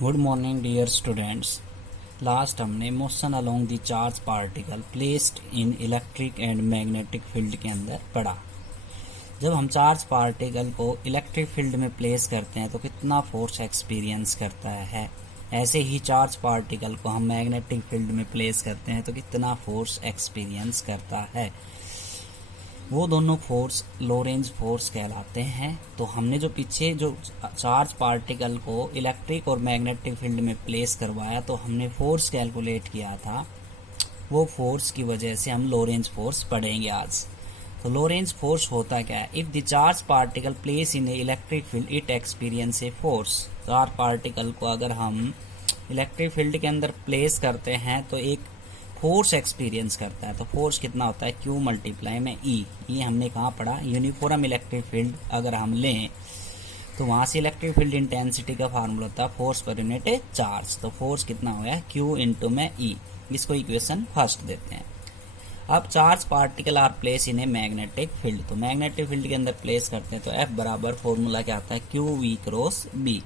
Good morning dear students. Last हमने motion along the charge particle placed in electric and magnetic field के अंदर पढ़ा। जब हम चार्ज पार्टिकल को इलेक्ट्रिक फील्ड में प्लेस करते हैं तो कितना फोर्स एक्सपीरियंस करता है, ऐसे ही चार्ज पार्टिकल को हम मैग्नेटिक फील्ड में प्लेस करते हैं तो कितना फोर्स एक्सपीरियंस करता है। वो दोनों फोर्स लोरेंज फोर्स कहलाते हैं। तो हमने जो पीछे जो चार्ज पार्टिकल को इलेक्ट्रिक और मैग्नेटिक फील्ड में प्लेस करवाया तो हमने फोर्स कैलकुलेट किया था, वो फोर्स की वजह से हम लोरेंज फोर्स पढ़ेंगे आज। तो लोरेंज फोर्स होता क्या है? If the charge particle place in a electric field it experience a force. Charge particle को अगर हम इलेक्ट्रिक फील्ड के अंदर प्लेस करते हैं तो एक फोर्स एक्सपीरियंस करता है। तो फोर्स कितना होता है? Q मल्टीप्लाई में E। ये हमने कहाँ पढ़ा? यूनिफॉर्म इलेक्ट्रिक फील्ड अगर हम लें तो वहां से इलेक्ट्रिक फील्ड इंटेंसिटी का फार्मूला होता है फोर्स पर यूनिट चार्ज। तो फोर्स कितना हो गया? Q इंटू में E। इसको इक्वेशन फर्स्ट देते हैं। अब charge particle are place in a magnetic field. तो मैग्नेटिक फील्ड के अंदर प्लेस करते हैं तो F बराबर फॉर्मूला क्या आता है? QV cross B।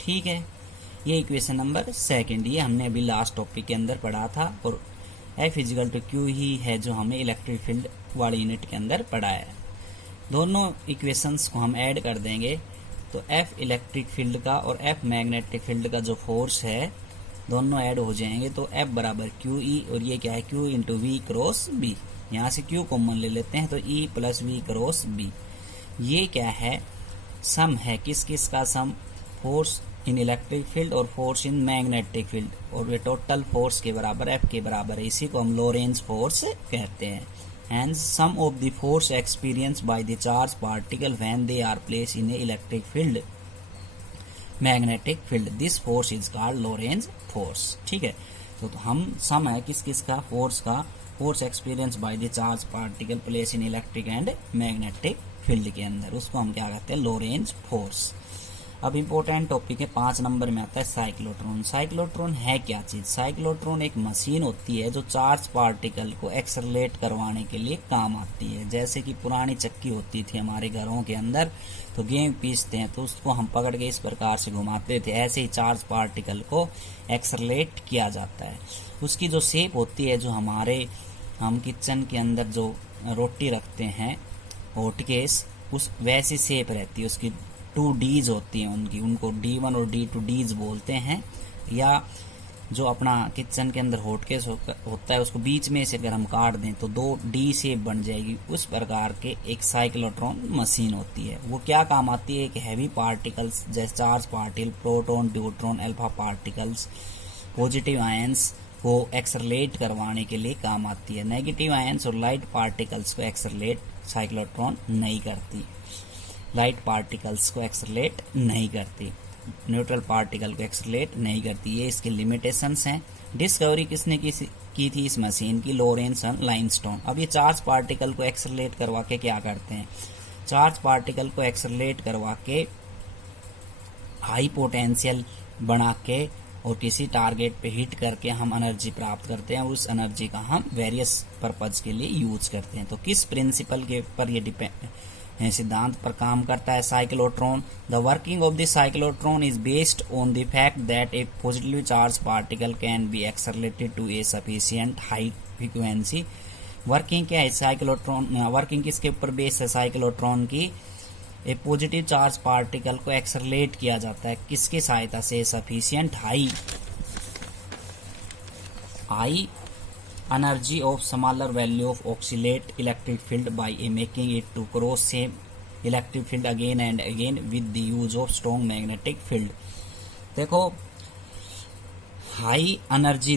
ठीक है, ये इक्वेशन नंबर सेकंड, ये हमने अभी लास्ट टॉपिक के अंदर पढ़ा था और F इजिकल टू Q ही है जो हमें इलेक्ट्रिक फील्ड वाले यूनिट के अंदर पढ़ा है। दोनों इक्वेशंस को हम ऐड कर देंगे तो F इलेक्ट्रिक फील्ड का और F मैग्नेटिक फील्ड का जो फोर्स है दोनों ऐड हो जाएंगे तो F बराबर QE और ये क्या है? Q into V cross B। यहाँ से Q कॉमन ले लेते हैं तो E plus V cross B। ये क्या है? सम है। किस किस का सम? फोर्स इन इलेक्ट्रिक फील्ड और फोर्स इन मैग्नेटिक फील्ड, और ये टोटल फोर्स के बराबर F के बराबर है। इसी को हम लोरेंज फोर्स कहते हैं। And sum of the force experience by the charge particle when they are place in a electric field magnetic field, this force is called Lorentz force. ठीक है, तो हम सम है किस किस का? फोर्स का। Force experience by the charge particle place in electric and magnetic field के अंदर, उसको हम क्या कहते हैं? Lorentz force. अब इम्पोर्टेंट टॉपिक है 5 नंबर में आता है साइक्लोट्रॉन। साइक्लोट्रॉन है क्या चीज? साइक्लोट्रॉन एक मशीन होती है जो चार्ज पार्टिकल को एक्सेलरेट करवाने के लिए काम आती है। जैसे कि पुरानी चक्की होती थी हमारे घरों के अंदर, तो गेहूं पीसते हैं तो उसको हम पकड़ के इस प्रकार से घुमाते थे, ऐसे ही चार्ज पार्टिकल को एक्सेलरेट किया जाता है। उसकी जो शेप होती है, जो हम किचन के अंदर जो रोटी रखते हैं हॉटकेस, उस वैसी शेप रहती है उसकी। 2 Ds होती हैं उनको D1 और D2 Ds बोलते हैं। या जो अपना किचन के अंदर हॉटकेस होता है उसको बीच में से अगर हम काट दें तो 2 D शेप बन जाएगी। उस प्रकार के एक साइक्लोट्रॉन मशीन होती है। वो क्या काम आती है? कि हैवी पार्टिकल्स जैसे charge particle, proton, neutron, alpha particles, positive ions को एक्सेलरेट करवाने के लिए काम आती है। नेगेटिव आयंस और लाइट पार्टिकल्स को एक्सेलरेट साइक्लोट्रॉन नहीं करती। लाइट पार्टिकल्स को एक्सेलरेट नहीं करती, न्यूट्रल पार्टिकल को एक्सेलरेट नहीं करती। ये इसके लिमिटेशंस हैं। डिस्कवरी किसने की थी इस मशीन की? Lawrence and limestone. अब ये चार्ज पार्टिकल को एक्सेलरेट करवा के क्या करते हैं? चार्ज पार्टिकल को एक्सेलरेट करवा के हाई पोटेंशियल बना के और किसी टारगेट पे हिट करके हम एनर्जी प्राप्त करते हैं। उस एनर्जी का हम वेरियस पर्पज के लिए यूज करते हैं। तो किस प्रिंसिपल के ऊपर ये सिद्धांत पर काम करता है cyclotron? The working of the cyclotron is based on the fact that a positively charge particle can be accelerated to a sufficient high frequency. Working क्या है साइक्लोट्रॉन? वर्किंग किसके ऊपर बेस्ड है साइक्लोट्रॉन की? ए पॉजिटिव चार्ज पार्टिकल को accelerate किया जाता है किसकी सहायता से? Sufficient high energy of smaller value of oscillate electric field by making it to cross same electric field again and again with the use of strong magnetic field। देखो, high energy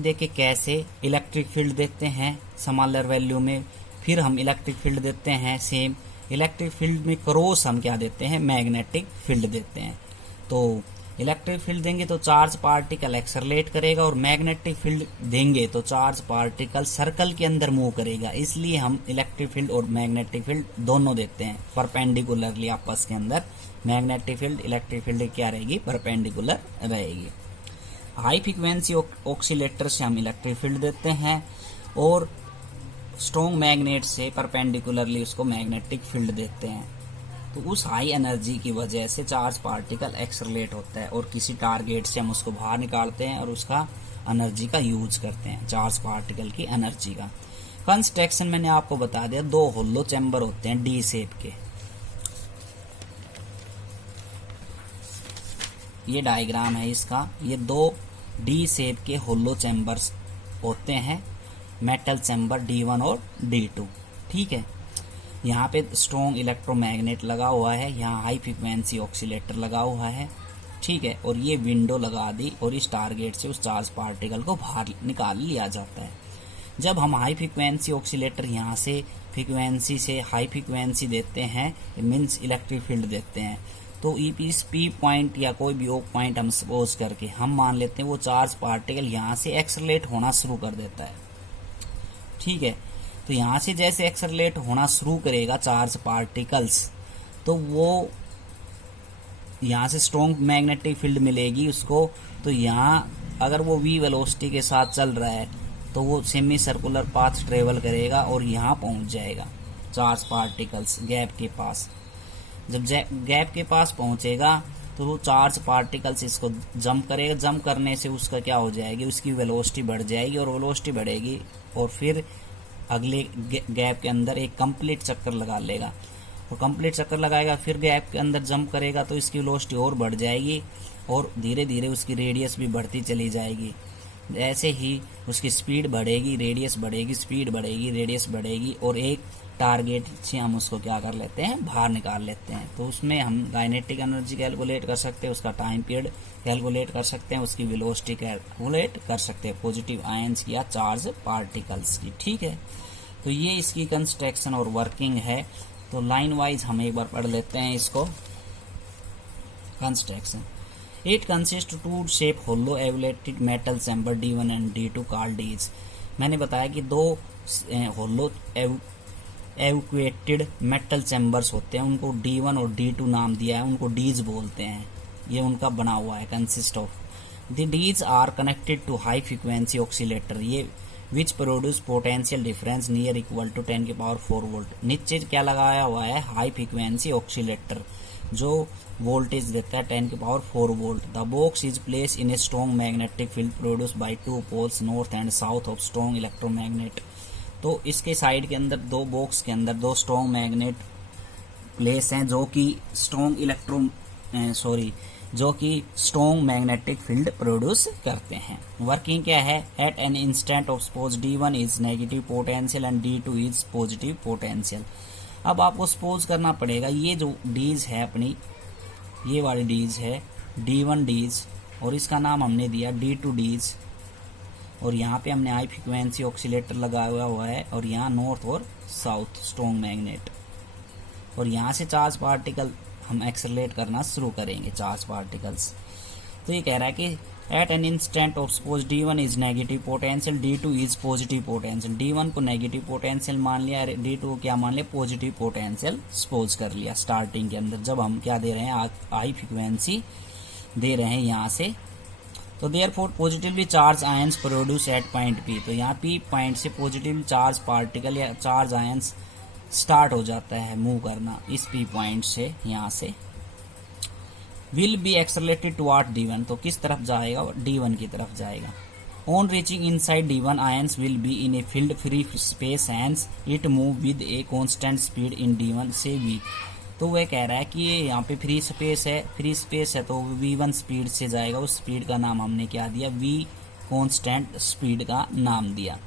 देके कैसे electric field देते हैं smaller value में, फिर हम electric field देते हैं सेम। इलेक्ट्रिक फील्ड में क्रॉस हम क्या देते हैं? मैग्नेटिक फील्ड देते हैं। तो इलेक्ट्रिक फील्ड देंगे तो चार्ज पार्टिकल एक्सेलरेट करेगा और मैग्नेटिक फील्ड देंगे तो चार्ज पार्टिकल सर्कल के अंदर मूव करेगा। इसलिए हम इलेक्ट्रिक फील्ड और मैग्नेटिक फील्ड दोनों देते हैं परपेंडिकुलरली आपस के अंदर। मैग्नेटिक फील्ड इलेक्ट्रिक फील्ड क्या रहेगी? परपेंडिकुलर रहेगी। हाई फ्रीक्वेंसी ऑक्सीलेटर से हम इलेक्ट्रिक फील्ड देते हैं और स्ट्रॉन्ग मैग्नेट से परपेंडिकुलरली उसको मैग्नेटिक फील्ड देते हैं। तो उस हाई एनर्जी की वजह से चार्ज पार्टिकल एक्सेलरेट होता है और किसी टारगेट से हम उसको बाहर निकालते हैं और उसका एनर्जी का यूज करते हैं, चार्ज पार्टिकल की एनर्जी का। कंस्ट्रक्शन मैंने आपको बता दिया, दो होलो चैम्बर होते हैं डी शेप के। ये डायग्राम है इसका, ये दो डी शेप के होलो चैम्बर्स होते हैं, मेटल चैम्बर D1 और D2। ठीक है, यहाँ पे स्ट्रॉन्ग इलेक्ट्रोमैग्नेट लगा हुआ है, यहाँ हाई फ्रीक्वेंसी ऑक्सीलेटर लगा हुआ है। ठीक है, और ये विंडो लगा दी और इस टारगेट से उस चार्ज पार्टिकल को बाहर निकाल लिया जाता है। जब हम हाई फ्रीक्वेंसी ऑक्सीलेटर यहाँ से फ्रीक्वेंसी से हाई फ्रीक्वेंसी देते हैं, मीन्स इलेक्ट्रिक फील्ड देते हैं, तो इस पी पॉइंट या कोई भी ओ पॉइंट हम सपोज करके हम मान लेते हैं वो चार्ज पार्टिकल यहाँ से एक्सेलरेट होना शुरू कर देता है। ठीक है, तो यहाँ से जैसे एक्सेलरेट होना शुरू करेगा चार्ज पार्टिकल्स, तो वो यहाँ से स्ट्रॉन्ग मैग्नेटिक फील्ड मिलेगी उसको। तो यहाँ अगर वो v वेलोसिटी के साथ चल रहा है तो वो सेमी सर्कुलर पाथ ट्रेवल करेगा और यहाँ पहुँच जाएगा चार्ज पार्टिकल्स गैप के पास। जब गैप के पास पहुँचेगा तो वो चार्ज पार्टिकल्स इसको जंप करेगा, जंप करने से उसका क्या हो जाएगी, उसकी वेलोसिटी बढ़ जाएगी और वेलोसिटी बढ़ेगी और फिर अगले गैप के अंदर एक कंप्लीट चक्कर लगा लेगा और कंप्लीट चक्कर लगाएगा, फिर गैप के अंदर जंप करेगा तो इसकी वेलोसिटी और बढ़ जाएगी और धीरे धीरे उसकी रेडियस भी बढ़ती चली जाएगी। ऐसे ही उसकी स्पीड बढ़ेगी, रेडियस बढ़ेगी, स्पीड बढ़ेगी, रेडियस बढ़ेगी और एक टारगेट से हम उसको क्या कर लेते हैं, बाहर निकाल लेते हैं। तो उसमें हम काइनेटिक एनर्जी कैलकुलेट कर सकते हैं, उसका टाइम पीरियड कैलकुलेट कर सकते हैं, उसकी वेलोसिटी कैलकुलेट कर सकते हैं, पॉजिटिव आयंस या चार्ज पार्टिकल्स की। ठीक है, तो ये इसकी कंस्ट्रक्शन और वर्किंग है। तो लाइन वाइज हम एक बार पढ़ लेते हैं इसको। Construction, it consist two shape hollow evacuated metal chamber D1 and D2 called dees. मैंने बताया कि दो होलो एवक्वेटेड मेटल चैम्बर्स होते हैं, उनको D1 और D2 नाम दिया है, उनको डीज बोलते हैं। ये उनका बना हुआ है, consist of the dees are connected to high frequency oscillator, ये which produce potential difference near equal to 10⁴ volt. नीचे क्या लगाया हुआ है, हाई फ्रीक्वेंसी ऑक्सीलेटर जो वोल्टेज देता है 10⁴ volt. The box is place in a strong magnetic field produce by two poles north and south of strong electromagnet. तो इसके साइड के अंदर दो बॉक्स के अंदर दो स्ट्रॉन्ग मैग्नेट प्लेस हैं जो कि स्ट्रॉन्ग मैग्नेटिक फील्ड प्रोड्यूस करते हैं। वर्किंग क्या है, at an instant of suppose D1 is negative potential and D2 is positive potential. अब आपको सपोज करना पड़ेगा, ये जो डीज है अपनी, ये वाली डीज है D1 डीज और इसका नाम हमने दिया D2 डीज और यहाँ पे हमने हाई फ्रीक्वेंसी ऑक्सीलेटर लगाया हुआ है और यहाँ नॉर्थ और साउथ स्ट्रॉन्ग मैग्नेट, और यहाँ से चार्ज पार्टिकल हम एक्सेलरेट करना शुरू करेंगे चार्ज पार्टिकल्स। तो ये कह रहा है कि at an instant of suppose D1 is negative potential, D2 is positive potential. D1 को नेगेटिव पोटेंशियल मान लिया, D2 को क्या मान लिया, पॉजिटिव पोटेंशियल सपोज कर लिया स्टार्टिंग के अंदर, जब हम क्या दे रहे हैं, हाई फ्रीक्वेंसी दे रहे हैं यहाँ से। तो therefore positively charge ions produce at point P, तो यहाँ P पॉइंट से पॉजिटिव चार्ज पार्टिकल या चार्ज आयंस स्टार्ट हो जाता है मूव करना इस P पॉइंट से, यहाँ से will be accelerated toward D1, तो किस तरफ जाएगा, D1 की तरफ जाएगा। On reaching inside D1 ions will be in a field free space hence it move with a constant speed in D1 से V। तो वह कह रहा है कि ये यहाँ पे फ्री स्पेस है तो V1 स्पीड से जाएगा, उस स्पीड का नाम हमने क्या दिया, V कांस्टेंट स्पीड का नाम दिया।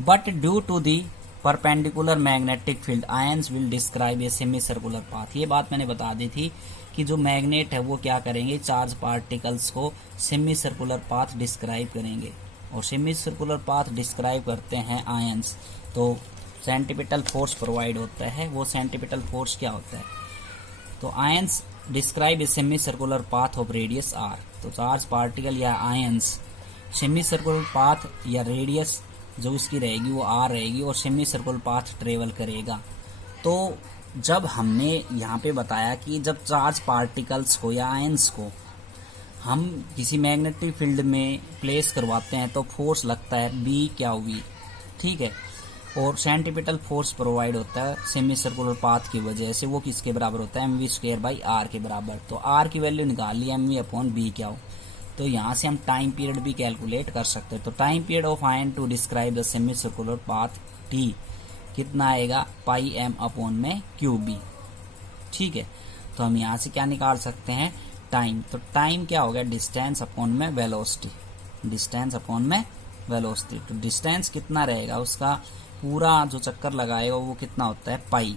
But due to the perpendicular magnetic field ions will describe a semi circular path. ये बात मैंने बता दी थी कि जो मैग्नेट है वो क्या करेंगे, चार्ज पार्टिकल्स को सेमी सर्कुलर पाथ डिस्क्राइब करेंगे और सेमी सर्कुलर पाथ डिस्क्राइब करते हैं आयंस। तो सेंटीपिटल फोर्स प्रोवाइड होता है, वो सेंटीपिटल फोर्स क्या होता है, तो ions describe a semi circular path of radius r। तो चार्ज पार्टिकल या आयंस सेमी सर्कुलर पाथ या रेडियस जो इसकी रहेगी वो r रहेगी और सेमी सर्कुलर पाथ ट्रेवल करेगा। तो जब हमने यहाँ पे बताया कि जब चार्ज पार्टिकल्स को या आयंस को हम किसी मैग्नेटिक फील्ड में प्लेस करवाते हैं तो फोर्स लगता है B क्या V, ठीक है। और सेंट्रीपिटल फोर्स प्रोवाइड होता है सेमी सर्कुलर पाथ की वजह से, वो किसके बराबर होता है mv²/r के बराबर। तो r की वैल्यू निकाल ली mv/b क्या हो, तो यहाँ से हम टाइम पीरियड भी कैलकुलेट कर सकते हैं। तो time period of ion to describe the semi circular path t कितना आएगा πm/qb। ठीक है, तो हम यहाँ से क्या निकाल सकते हैं टाइम। तो टाइम क्या हो गया डिस्टेंस अपॉन में वेलोसिटी, डिस्टेंस अपॉन में वेलोसिटी। तो डिस्टेंस कितना रहेगा उसका पूरा जो चक्कर लगाएगा वो कितना होता है पाई,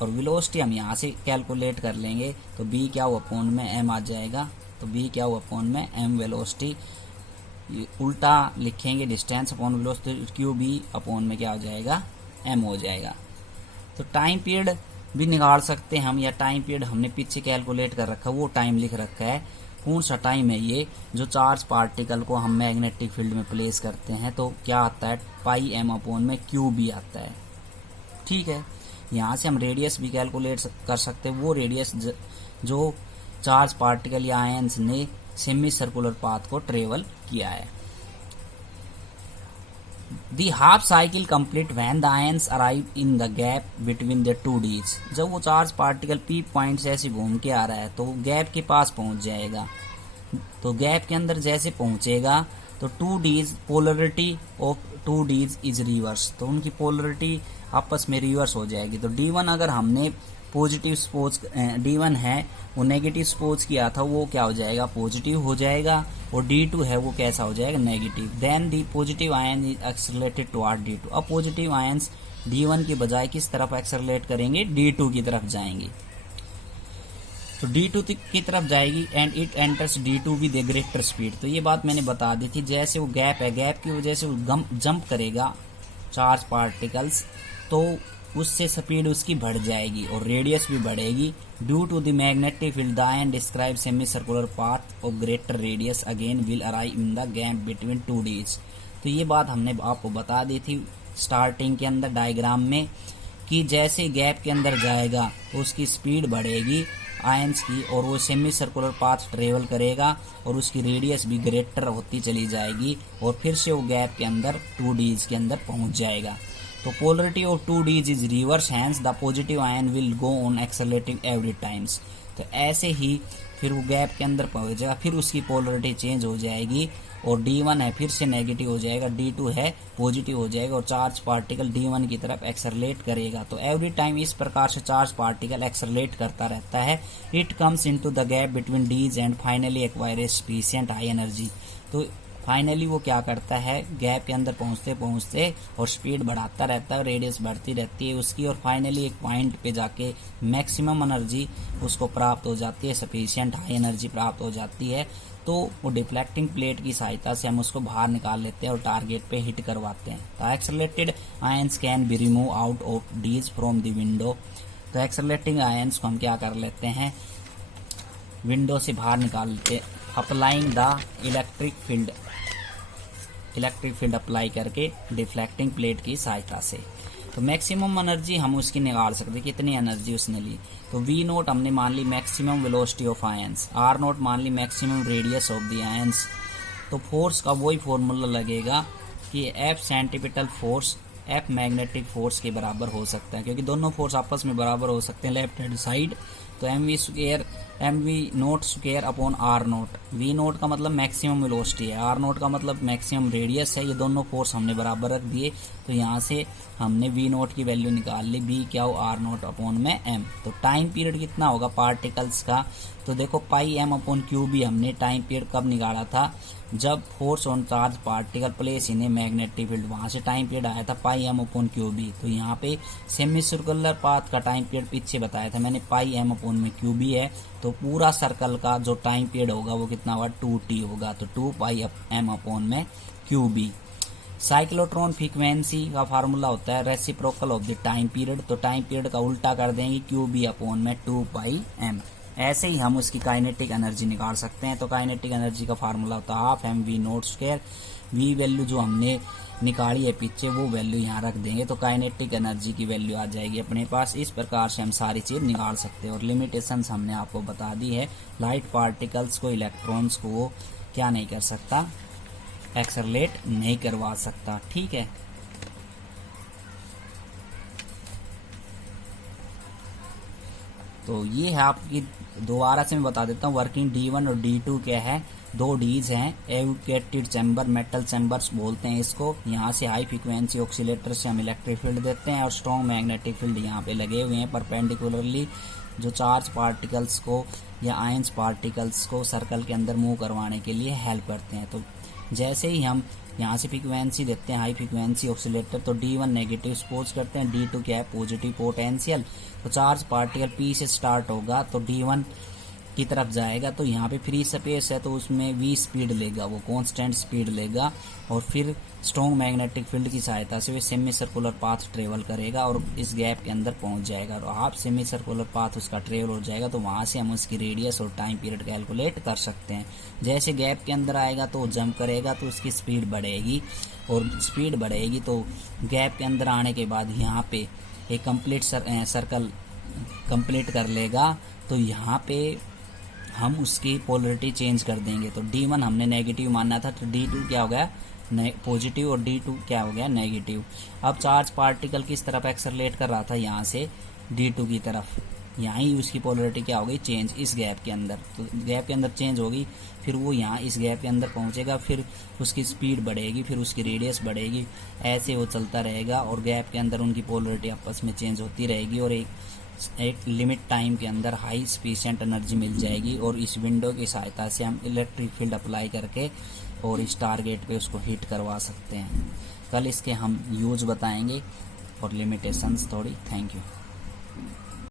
और वेलोसिटी हम यहाँ से कैलकुलेट कर लेंगे। तो b क्या हुआ अपॉन में m आ जाएगा, तो b क्या हुआ अपॉन में m वेलोसिटी, उल्टा लिखेंगे distance upon velocity, qb upon में क्या हो जाएगा m हो जाएगा। तो टाइम पीरियड भी निकाल सकते हैं हम, या टाइम पीरियड हमने पीछे कैलकुलेट कर रखा है वो टाइम लिख रखा है। कौन सा टाइम है ये, जो चार्ज पार्टिकल को हम मैग्नेटिक फील्ड में प्लेस करते हैं तो क्या आता है πm/qb आता है। ठीक है, यहाँ से हम रेडियस भी कैलकुलेट कर सकते हैं, वो रेडियस जो चार्ज पार्टिकल या आयंस ने सेमी सर्कुलर पाथ को ट्रेवल किया है। The half cycle complete when the ions arrive in the gap between the two Ds। जब वो चार्ज पार्टिकल P पॉइंट से ऐसे घूम के आ रहा है तो गैप के पास पहुंच जाएगा। तो गैप के अंदर जैसे पहुंचेगा तो 2Ds polarity of 2Ds is reverse, तो उनकी पोलरिटी आपस में रिवर्स हो जाएगी। तो D1 अगर हमने पॉजिटिव सपोज D1 है वो नेगेटिव सपोज किया था, वो क्या हो जाएगा पॉजिटिव हो जाएगा, और D2 है वो कैसा हो जाएगा negative. Then the positive ion is accelerated toward D2। अब पॉजिटिव आयंस D1 की बजाय किस तरफ एक्सेलरेट करेंगे D2 की तरफ जाएंगे। तो D2 की तरफ जाएगी and it enters D2 with A greater speed. तो ये बात मैंने बता दी थी, जैसे वो गैप है, गैप की वजह से वो जंप करेगा चार्ज पार्टिकल्स, तो उससे स्पीड उसकी बढ़ जाएगी और रेडियस भी बढ़ेगी। Due to the magnetic field the ion describe semi circular path of greater radius again will arrive in the gap between 2Ds। तो ये बात हमने आपको बता दी थी स्टार्टिंग के अंदर डायग्राम में, कि जैसे गैप के अंदर जाएगा तो उसकी स्पीड बढ़ेगी आयंस की, और वो सेमी सर्कुलर पाथ ट्रेवल करेगा और उसकी रेडियस भी ग्रेटर होती चली जाएगी, और फिर से वो गैप के अंदर 2Ds के अंदर पहुंच जाएगा। तो polarity of 2Ds is reverse, hence the positive ion will go on accelerating every times. तो ऐसे ही फिर वो गैप के अंदर पहुंचेगा, फिर उसकी पोलरिटी चेंज हो जाएगी, और D1 है फिर से नेगेटिव हो जाएगा, D2 है पॉजिटिव हो जाएगा, और चार्ज पार्टिकल D1 की तरफ एक्सेलरेट करेगा। तो एवरी टाइम इस प्रकार से चार्ज पार्टिकल एक्सेलरेट करता रहता है। It comes into the gap between Ds and finally acquires sufficient high energy. तो फाइनली वो क्या करता है गैप के अंदर पहुंचते पहुंचते और स्पीड बढ़ाता रहता है, रेडियस बढ़ती रहती है उसकी, और फाइनली एक पॉइंट पे जाके मैक्सिमम एनर्जी उसको प्राप्त हो जाती है, सफिशिएंट हाई एनर्जी प्राप्त हो जाती है। तो वो डिफ्लेक्टिंग प्लेट की सहायता से हम उसको बाहर निकाल लेते हैं और टारगेट पे हिट करवाते हैं। तो accelerated ions can be remove out of Ds from the window. तो एक्सेलरेटिंग आयंस को हम क्या कर लेते हैं विंडो से बाहर निकाल लेते हैं, applying the electric field apply करके डिफ्लेक्टिंग प्लेट की सहायता से। तो मैक्सिमम एनर्जी हम उसकी निकाल सकते, कितनी एनर्जी उसने ली। तो V0 हमने मान ली maximum velocity of ions, R0 मान ली maximum radius of the ions. तो फोर्स का वही फॉर्मूला लगेगा कि F centripetal force F magnetic force के बराबर हो सकता है, क्योंकि दोनों फोर्स आपस में बराबर हो सकते हैं लेफ्ट हैंड साइड। तो mv0 अपॉन R0। V0 का मतलब मैक्सिमम वेलोसिटी है, R0 का मतलब मैक्सिमम रेडियस है, ये दोनों फोर्स हमने बराबर रख दिए। तो यहाँ से हमने V0 की वैल्यू निकाल ली, B क्या हो R0 अपॉन में M। तो टाइम पीरियड कितना होगा पार्टिकल्स का, तो देखो πm/qb हमने टाइम पीरियड कब निकाला था, जब force on charge particle place in a magnetic field, वहां से टाइम पीरियड आया था πm/qb। तो यहाँ पे सेमी सर्कुलर पाथ का टाइम पीरियड पीछे बताया था मैंने πm/qb है। तो पूरा सर्कल का जो टाइम पीरियड होगा वो कितना होगा 2t होगा, तो 2πm/qb। साइक्लोट्रॉन फ्रीक्वेंसी का फार्मूला होता है reciprocal of the time period. तो टाइम पीरियड का उल्टा कर देंगे qb/2πm। ऐसे ही हम उसकी काइनेटिक एनर्जी निकाल सकते हैं। तो काइनेटिक एनर्जी का फार्मूला होता है हाफ mv0²। v वैल्यू जो हमने निकाली है पीछे वो वैल्यू यहाँ रख देंगे, तो काइनेटिक एनर्जी की वैल्यू आ जाएगी अपने पास। इस प्रकार से हम सारी चीज निकाल सकते हैं, और लिमिटेशंस हमने आपको बता दी है। लाइट पार्टिकल्स को, इलेक्ट्रॉन्स को वो क्या नहीं कर सकता, एक्सेलरेट नहीं करवा सकता। ठीक है। तो ये है आपकी, दोबारा से मैं बता देता हूँ वर्किंग D1 और D2 क्या है। दो डीज हैं, एवोकेटेड चैम्बर, मेटल चैम्बर्स बोलते हैं इसको। यहाँ से हाई फ्रीक्वेंसी ऑक्सीलेटर से हम इलेक्ट्रिक फील्ड देते हैं और स्ट्रॉन्ग मैग्नेटिक फील्ड यहाँ पे लगे हुए हैं परपेंडिकुलरली, जो चार्ज पार्टिकल्स को या आयंस पार्टिकल्स को सर्कल के अंदर मूव करवाने के लिए हेल्प करते हैं। तो जैसे ही हम यहाँ से फ्रीक्वेंसी देते हैं हाई फ्रीक्वेंसी ऑक्सीलेटर, तो D1 नेगेटिव सपोज करते हैं, D2 क्या है पॉजिटिव पोटेंशियल। तो चार्ज पार्टिकल P से स्टार्ट होगा तो D1 की तरफ जाएगा, तो यहाँ पे फ्री स्पेस है तो उसमें v स्पीड लेगा, वो कांस्टेंट स्पीड लेगा और फिर स्ट्रॉन्ग मैग्नेटिक फील्ड की सहायता से वो सेमी सर्कुलर पाथ ट्रेवल करेगा और इस गैप के अंदर पहुंच जाएगा। और आप सेमी सर्कुलर पाथ उसका ट्रेवल हो जाएगा तो वहां से हम उसकी रेडियस और टाइम पीरियड कैलकुलेट कर सकते हैं। जैसे गैप के अंदर आएगा तो जंप करेगा तो उसकी स्पीड बढ़ेगी, और स्पीड बढ़ेगी तो गैप के अंदर आने के बाद यहाँ पे एक कंप्लीट सर्कल कंप्लीट कर लेगा। तो यहाँ पे हम उसकी पोलरिटी चेंज कर देंगे। तो D1 हमने नेगेटिव मानना था तो D2 क्या हो गया पॉजिटिव और D2 क्या हो गया नेगेटिव। अब चार्ज पार्टिकल किस तरफ एक्सेलरेट कर रहा था, यहाँ से D2 की तरफ, यहाँ ही उसकी पोलरिटी क्या हो गई चेंज इस गैप के अंदर। तो गैप के अंदर चेंज होगी, फिर वो यहाँ इस गैप के अंदर पहुँचेगा, फिर उसकी स्पीड बढ़ेगी, फिर उसकी रेडियस बढ़ेगी, ऐसे वो चलता रहेगा और गैप के अंदर उनकी पोलरिटी आपस में चेंज होती रहेगी और एक लिमिट टाइम के अंदर हाई स्फिशिएंट एनर्जी मिल जाएगी। और इस विंडो की सहायता से हम इलेक्ट्रिक फील्ड अप्लाई करके और इस टारगेट पे उसको हिट करवा सकते हैं। कल इसके हम यूज बताएंगे और लिमिटेशंस थोड़ी। Thank you.